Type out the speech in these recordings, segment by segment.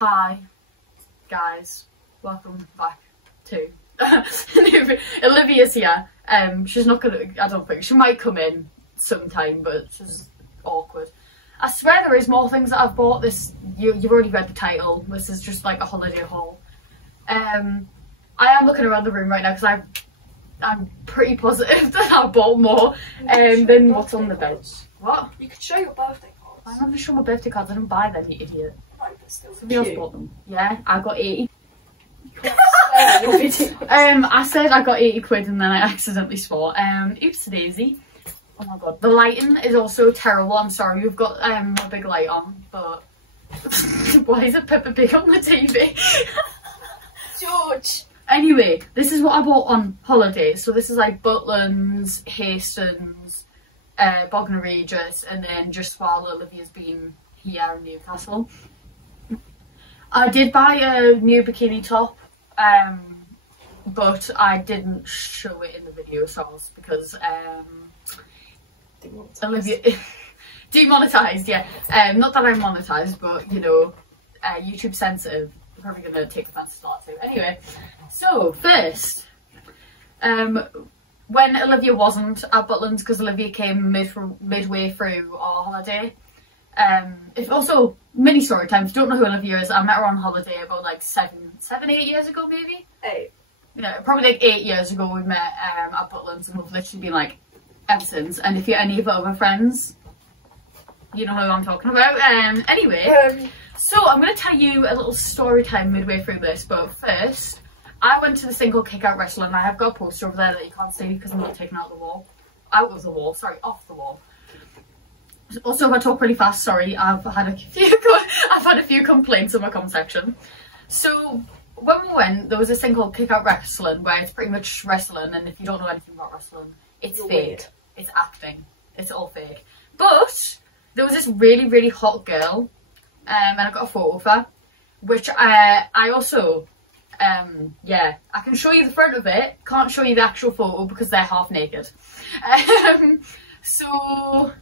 Hi guys, welcome back to Olivia's here. She's not gonna, I don't think, she might come in sometime, but she's awkward. I swear there is more things that I've bought. You've already read the title. This is just like a holiday haul. I am looking around the room right now because I'm pretty positive that I bought more than what's on the bed. What? You could show your birthday cards. I'm not going to show my birthday cards. I didn't buy them, you idiot. Right, but still Somebody else bought them. Yeah, I got 80. I I said I got 80 quid and then I accidentally swore. Oops daisy. Oh my god. The lighting is also terrible. I'm sorry, we've got a big light on, but why is it Peppa Pig on the TV? George! Anyway, this is what I bought on holiday. So this is like Butlins, Hastings, Bognor Regis, and then just while Olivia's been here in Newcastle. I did buy a new bikini top, but I didn't show it in the video source because Olivia demonetized, yeah. Not that I'm monetized, but you know, YouTube sensitive. I'm probably gonna take offense to that too. Anyway, so first, when Olivia wasn't at Butlins, because Olivia came midway through our holiday. If also mini story time. If you don't know who Olivia is, I met her on holiday about like 8 years ago, maybe. 8. Yeah, probably like 8 years ago we met at Butlins, and we've literally been like ever since. And if you're any of her other friends, you know who I'm talking about. Anyway, so I'm gonna tell you a little story time midway through this, but first, I went to the thing called Kick Out Wrestling. I have got a poster over there that you can't see because I'm not taking out the wall. Out of the wall, sorry, off the wall. Also, if I talk really fast, sorry, I've had a few complaints in my comment section. So when we went, there was this thing called Kick Out Wrestling, where it's pretty much wrestling, and if you don't know anything about wrestling, it's fake. Weird. It's acting. It's all fake. But there was this really, really hot girl, and I got a photo of her, which I also, yeah, I can show you the front of it. Can't show you the actual photo because they're half naked. So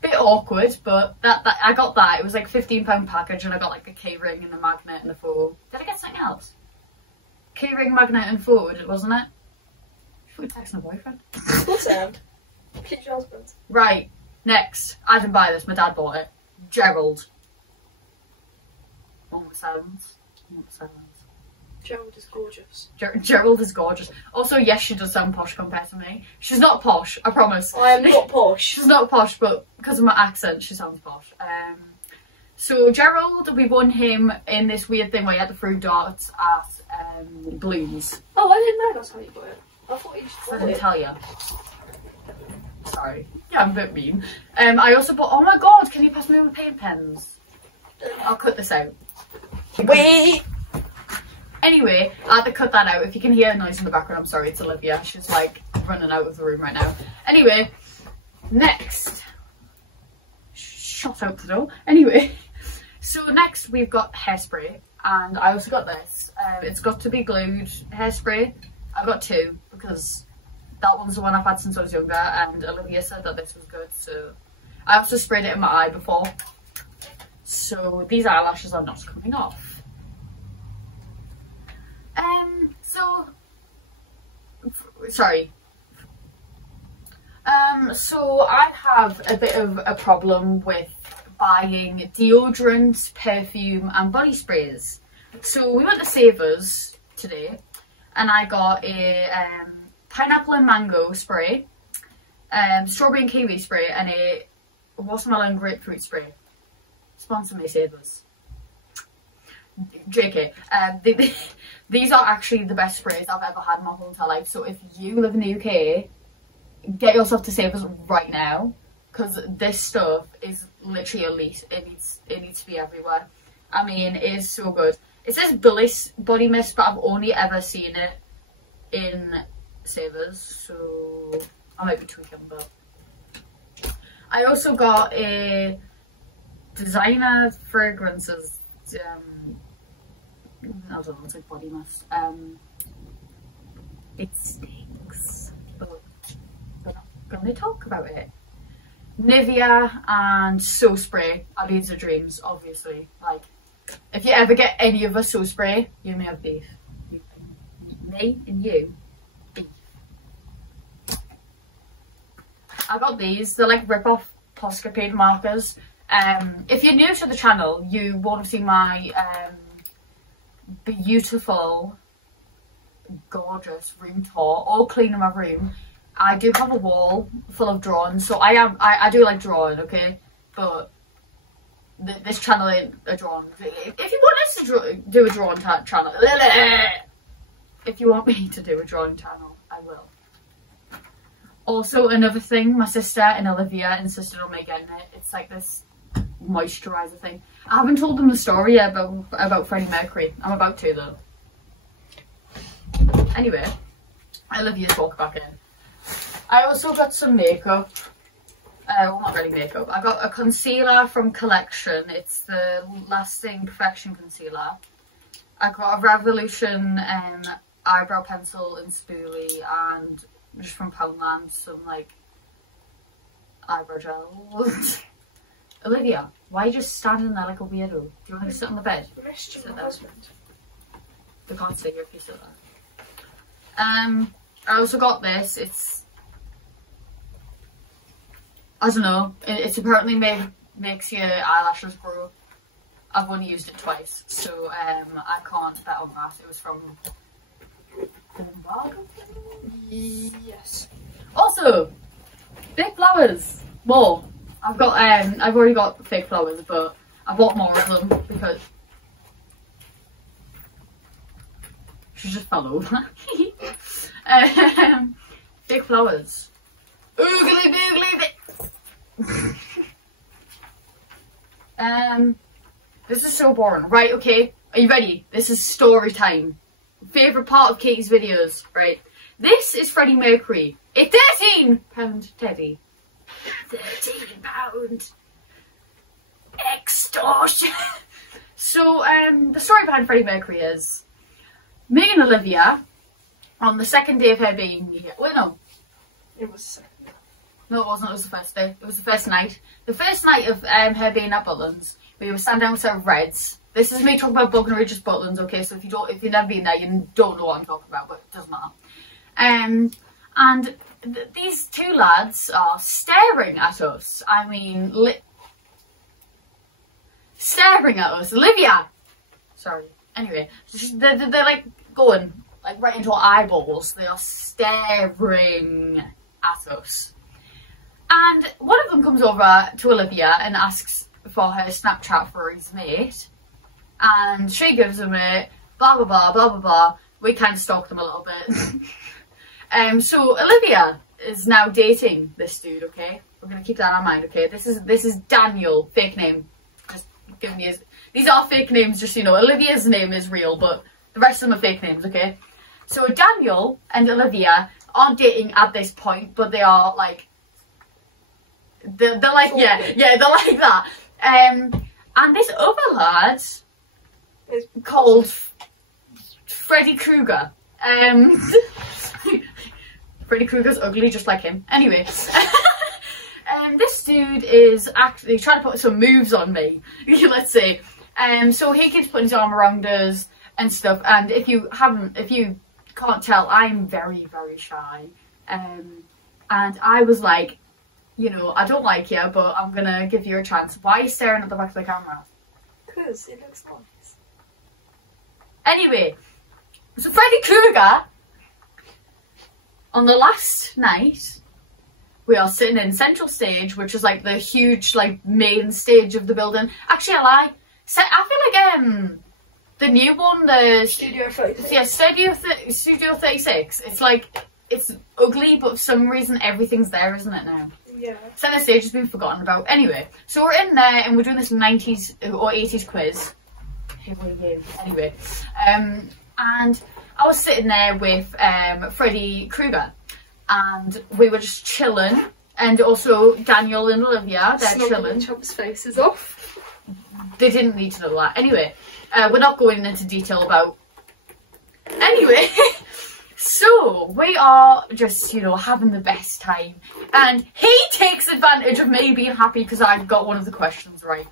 bit awkward, but that I got that. It was like £15 package, and I got like a key ring and a magnet and a photo. Did I get something else? Key ring, magnet, and photo, wasn't it? I thought you texted my boyfriend. Of course I am. Keep your husband. Right, next. I didn't buy this, my dad bought it. Gerald. One with silence. One with silence. Gerald is gorgeous. Gerald is gorgeous. Also, yes, she does sound posh compared to me. She's not posh, I promise. I am not posh. She's not posh, but because of my accent, she sounds posh. So Gerald, we won him in this weird thing where you had to throw darts at balloons. Oh, I didn't know that's how you got it. I thought you just I didn't tell you. Sorry. Yeah, I'm a bit mean. I also bought, oh my god, can you pass me my paint pens? I'll cut this out. Wait! Anyway, I had to cut that out. If you can hear a noise in the background, I'm sorry, it's Olivia. She's like running out of the room right now. Anyway, next. Shut out the door. Anyway, so next we've got hairspray, and I also got this. It's got to be glued hairspray. I got 2 because that one's the one I've had since I was younger, and Olivia said that this was good, so I also sprayed it in my eye before. So these eyelashes are not coming off. So I have a bit of a problem with buying deodorant, perfume and body sprays. So we went to Savers today and I got a pineapple and mango spray, strawberry and kiwi spray, and a watermelon grapefruit spray. Sponsor me, Savers. JK. These are actually the best sprays I've ever had in my whole entire life. So if you live in the UK, get yourself to Savers right now, because this stuff is literally elite. It needs to be everywhere. I mean, it is so good. It says Bliss body mist, but I've only ever seen it in Savers, so I might be tweaking. But I also got a designer fragrances. I don't know, it's like body mist. It stinks, but we're not gonna talk about it. Nivea and So Spray are Beads of Dreams, obviously. Like, If you ever get any of us so spray, you may have beef. Me and you. Beef. I got these. They're like rip-off Posca paint markers. If you're new to the channel, you won't have seen my beautiful, gorgeous room tour or cleaning my room. I do have a wall full of drawings, so I do like drawing, okay? But this channel ain't a drawing. If you want us to do a drawing channel, if you want me to do a drawing channel, I will. Also, another thing, my sister and Olivia insisted on me getting it. It's like this moisturiser thing. I haven't told them the story yet about Freddie Mercury. I'm about to though. Anyway, Olivia's walk back in. I also got some makeup. Well, not really makeup. I got a concealer from Collection. It's the Lasting Perfection Concealer. I got a Revolution eyebrow pencil in spoolie, and just from Poundland some like eyebrow gel. Olivia, why are you just standing there like a weirdo? Do you want to sit on the bed? Sit there. They can't see you if you sit there. I also got this. It's, I don't know, it's apparently makes your eyelashes grow. I've only used it twice, so I can't bet on that. It was from Yes. Also, fake flowers. More. I've already got fake flowers, but I bought more of them because she just fell over. Fake flowers. Oogly boogly. This is so boring. Right, okay. Are you ready? This is story time. Favourite part of Katie's videos, right? This is Freddie Mercury. A £13 teddy. £13. Extortion. So, the story behind Freddie Mercury is me and Olivia, on the second day of her being here. Wait, no. It was second. No, it wasn't. It was the first day. It was the first night. The first night of her being at Butlins, we were standing outside of Reds. This is me talking about Buggin' Regis Butlins, okay? So if you've never been there, you don't know what I'm talking about, but it doesn't matter. And these two lads are staring at us. I mean, staring at us. Olivia! Sorry. Anyway, they're like going like right into our eyeballs. They are staring at us. And one of them comes over to Olivia and asks for her Snapchat for his mate. And she gives him it, blah, blah, blah, blah, blah, blah. We kind of stalked them a little bit. So Olivia is now dating this dude, okay? We're going to keep that in our mind, okay? This is Daniel, fake name. Just giving you, these are fake names, just so you know. Olivia's name is real, but the rest of them are fake names, okay? So Daniel and Olivia aren't dating at this point, but they are like, they're like, yeah, they're like that. And this other lad is called Freddy Krueger. Freddy Krueger's ugly, just like him. Anyway, this dude is actually trying to put some moves on me, let's say. So he keeps putting his arm around us and stuff. And if you can't tell, I'm very, very shy. And I was like, you know, I don't like you, but I'm gonna give you a chance. Why are you staring at the back of the camera? Because it looks nice. Anyway, so Freddy Krueger, on the last night, we are sitting in Central Stage, which is like the huge, like, main stage of the building. Actually, I lie. I feel like the new one, the Studio 36. Yeah, Studio 36. It's like, it's ugly, but for some reason everything's there, isn't it now? Yeah. Centre Stage has been forgotten about. Anyway, so we're in there and we're doing this 90s or 80s quiz. Anyway, and I was sitting there with Freddy Krueger, and we were just chilling, and also Daniel and Olivia, they're chilling. Each other's faces off. They didn't need to know that. Anyway, we're not going into detail about. Anyway. So, we are just, you know, having the best time. And he takes advantage of me being happy because I got one of the questions right.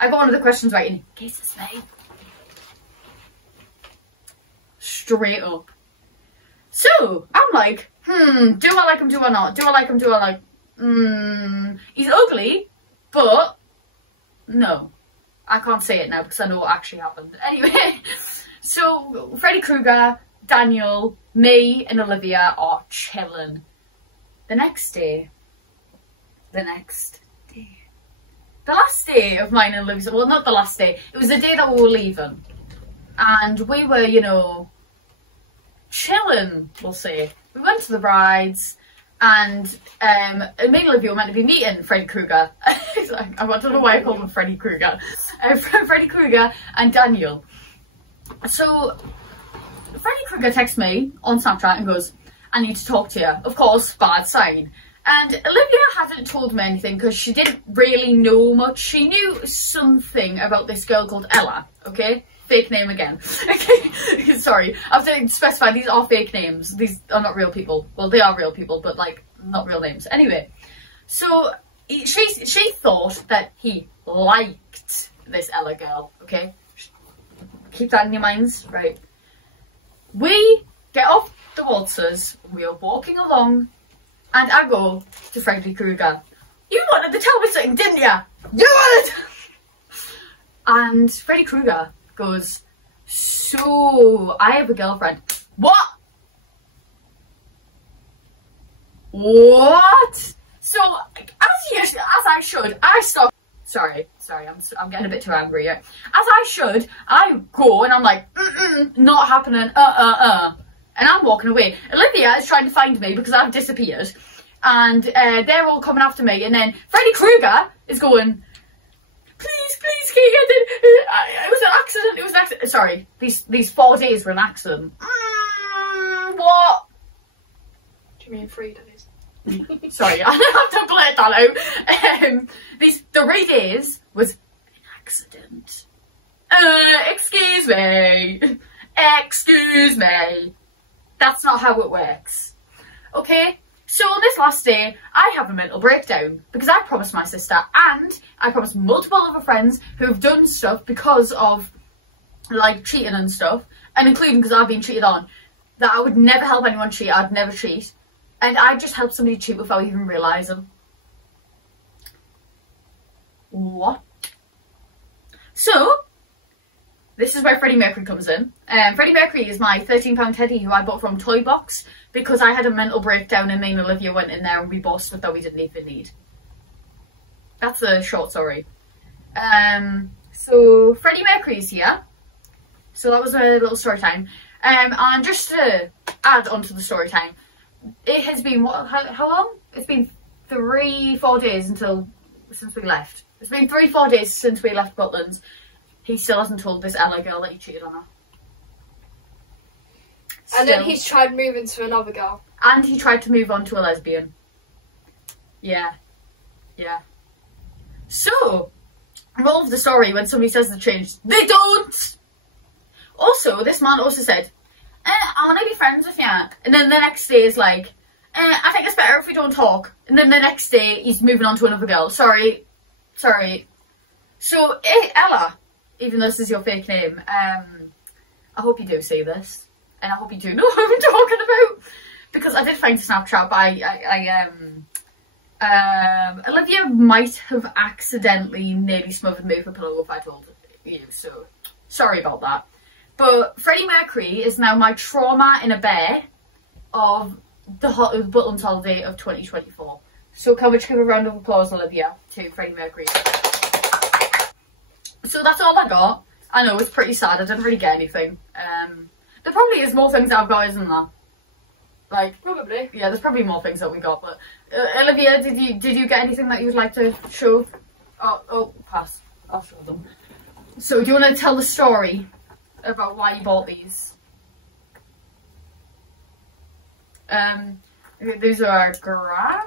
I got one of the questions right, in case it's me. straight up. So I'm like, do I like him, do I not? Do I like him, do I like, he's ugly, but no. I can't say it now because I know what actually happened. Anyway, so Freddy Krueger, Daniel, me and Olivia are chilling. The last day of mine and Olivia's, well, not the last day, it was the day that we were leaving. And we were, you know, chilling, we'll say. We went to the rides, and me and Olivia were meant to be meeting Freddy Krueger. I don't know why I call him Freddy Krueger. Freddy Krueger and Daniel. So Freddy Krueger texts me on Snapchat and goes, I need to talk to you. Of course, bad sign. And Olivia hadn't told me anything because she didn't really know much. She knew something about this girl called Ella, okay? Fake name again. Okay, sorry. I have to specify these are fake names. These are not real people. Well, they are real people, but like not real names. Anyway, so she thought that he liked this Ella girl. Okay, keep that in your minds, right? We get off the waltzers. We are walking along, and I go to Freddy Krueger. You wanted to tell me something, didn't you? You wanted. And Freddy Krueger goes, so I have a girlfriend. What? What? So as I should, I stop. Sorry, I'm getting a bit too angry here. As I should, I go and I'm like, not happening, and I'm walking away. Olivia is trying to find me because I've disappeared, and they're all coming after me, and then Freddy Krueger is going, please, Keegan, it was an accident, sorry, these 4 days were an accident. What? Do you mean 3 days? Sorry, I have to blurt that out. These 3 days was an accident. Excuse me. That's not how it works. Okay? So on this last day, I have a mental breakdown because I promised my sister and I promised multiple other friends who have done stuff because of like cheating and stuff, and including because I've been cheated on, that I would never help anyone cheat, I'd never cheat. And I just helped somebody cheat without even realising. What? So, this is where Freddie Mercury comes in. Freddie Mercury is my £13 teddy who I bought from Toy Box because I had a mental breakdown and me and Olivia went in there and we bought stuff that we didn't even need. That's a short story. So Freddie Mercury's here. So that was a little story time. And just to add on to the story time, it has been, how long? It's been 3-4 days since we left. It's been 3-4 days since we left Butlins. He still hasn't told this Ella girl that he cheated on her. And then he's tried moving to another girl. And he tried to move on to a lesbian. Yeah. So, moral of the story, when somebody says they've changed, they don't! Also, this man also said, I want to be friends with you. And then the next day is like, I think it's better if we don't talk. And then the next day he's moving on to another girl. Sorry. So, Ella, even though this is your fake name, I hope you do see this. And I hope you do know what I'm talking about. Because I did find a Snapchat, but Olivia might have accidentally nearly smothered me with a pillow if I told you. So, sorry about that. But Freddie Mercury is now my trauma in a bear of the Butlins holiday of 2024. So can we just give a round of applause, Olivia, to Freddie Mercury. So that's all I got. I know, it's pretty sad. I didn't really get anything. There probably is more things that I've got, isn't there? Like, probably. Yeah, there's probably more things that we got. But Olivia, did you get anything that you'd like to show? Oh, pass. I'll show them. So do you want to tell the story about why you bought these? These are our gran.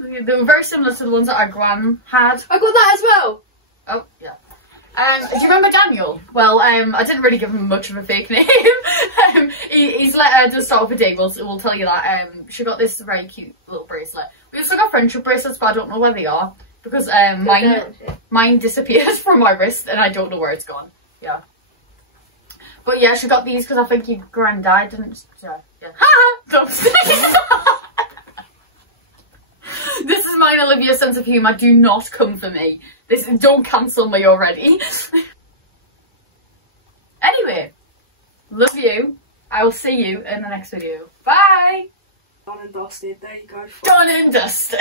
They were very similar to the ones that our gran had. I got that as well. Oh yeah. Do you remember Daniel? Well, I didn't really give him much of a fake name. His letter does start with a D. We'll tell you that. She got this very cute little bracelet. We also got friendship bracelets, but I don't know where they are because mine disappeared from my wrist and I don't know where it's gone. Yeah. But yeah, she got these because I think your granddad didn't. So, yeah. Don't say This is mine, Olivia's sense of humour. Do not come for me. Don't cancel me already. Anyway, love you. I will see you in the next video. Bye. Done and dusted. There you go. Done and dusted.